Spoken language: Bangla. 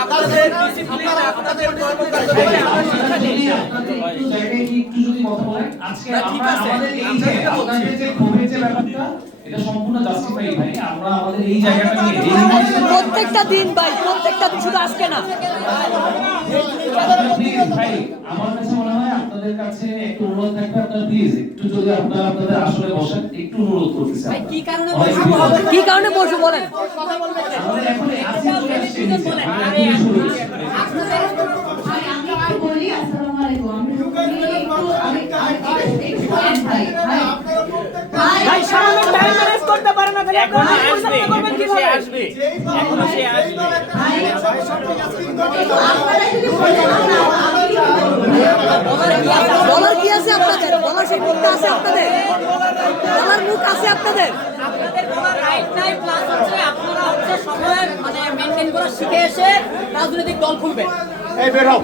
আপনাদের ডিসিপ্লিন আপনাদের কর্মকাণ্ড একটু যদি কথা বলেন আজকে আমরা আমাদের এই যে আপনাদের যে ক্ষোভের যে ব্যাপারটা এটা সম্পূর্ণ জাস্টিফাই ভাই আমরা আমাদের এই জায়গাটা নিয়ে প্রত্যেকটা দিন ভাই প্রত্যেকটা দিন শুধু আজকে না ভাই আমার কাছে মনে হয় আপনাদের কাছে একটু অনুরোধ থাকবে আপনারা প্লিজ একটু যদি আপনারা আপনাদের আসলে বসেন একটু অনুরোধ করতেছি ভাই কি কারণে বসবো কি কারণে বসবো বলেন আমাদের এখন আসি চলে আসছে আমি বলি আসসালামু আলাইকুম ভাই সামনে টাইম ম্যানেজ করতে পারে না তাহলে এখন আসবে সে আসবে এখন সে আসবে বলার কি আছে আপনাদের বলার সেই মুখটা আছে আপনাদের বলার মুখ আছে আপনাদের আপনাদের বলার রাইট নাই প্লাস হচ্ছে আপনারা হচ্ছে সময় মানে মেইনটেইন করা শিখে এসে রাজনৈতিক দল খুলবেন এই বের হও